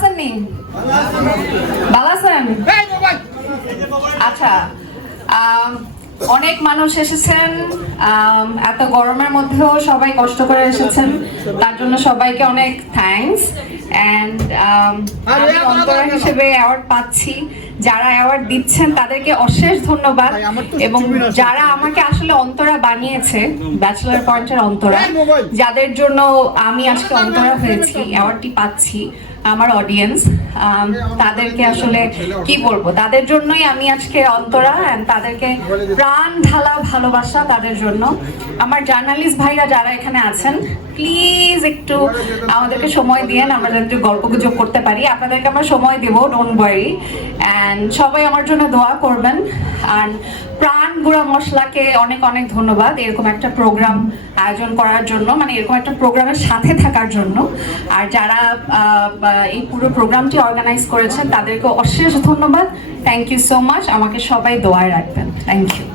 আছেননি ভালো আছেন আচ্ছা অনেক মানুষ এসেছেন এত গরমের মধ্যেও সবাই কষ্ট করে এসেছেন তার জন্য সবাইকে অনেক থ্যাঙ্কস অ্যান্ড আমি অন্তরা হিসেবে অ্যাওয়ার্ড পাচ্ছি। যারা অ্যাওয়ার্ড দিচ্ছেন তাদেরকে অশেষ ধন্যবাদ এবং যারা আমাকে আসলে অন্তরা বানিয়েছে ব্যাচেলার পয়েন্টের অন্তরা যাদের জন্য আমি আজকে অন্তরা হয়েছি অ্যাওয়ার্ডটি পাচ্ছি। আমার অডিয়েন্স তাদেরকে আসলে কি বলব? তাদের জন্যই আমি আজকে অন্তরা and তাদেরকে প্রাণ ঢালা ভালোবাসা তাদের জন্য। আমার জার্নালিস্ট ভাইরা যারা এখানে আছেন প্লিজ একটু আমাদেরকে সময় দিয়েন আমরা যেন একটু গল্প গুজব করতে পারি। আপনাদেরকে আমরা সময় দেবো ডোন্ট ওয়ারি অ্যান্ড সবাই আমার জন্য দোয়া করবেন। আর প্রাণ গুঁড়া মশলাকে অনেক অনেক ধন্যবাদ এরকম একটা প্রোগ্রাম আয়োজন করার জন্য মানে এরকম একটা প্রোগ্রামের সাথে থাকার জন্য। আর যারা এই পুরো প্রোগ্রামটি অর্গানাইজ করেছেন, তাদেরকে অশেষ ধন্যবাদ। থ্যাংক ইউ সো মাচ আমাকে সবাই দোয়ায় রাখবেন। Thank you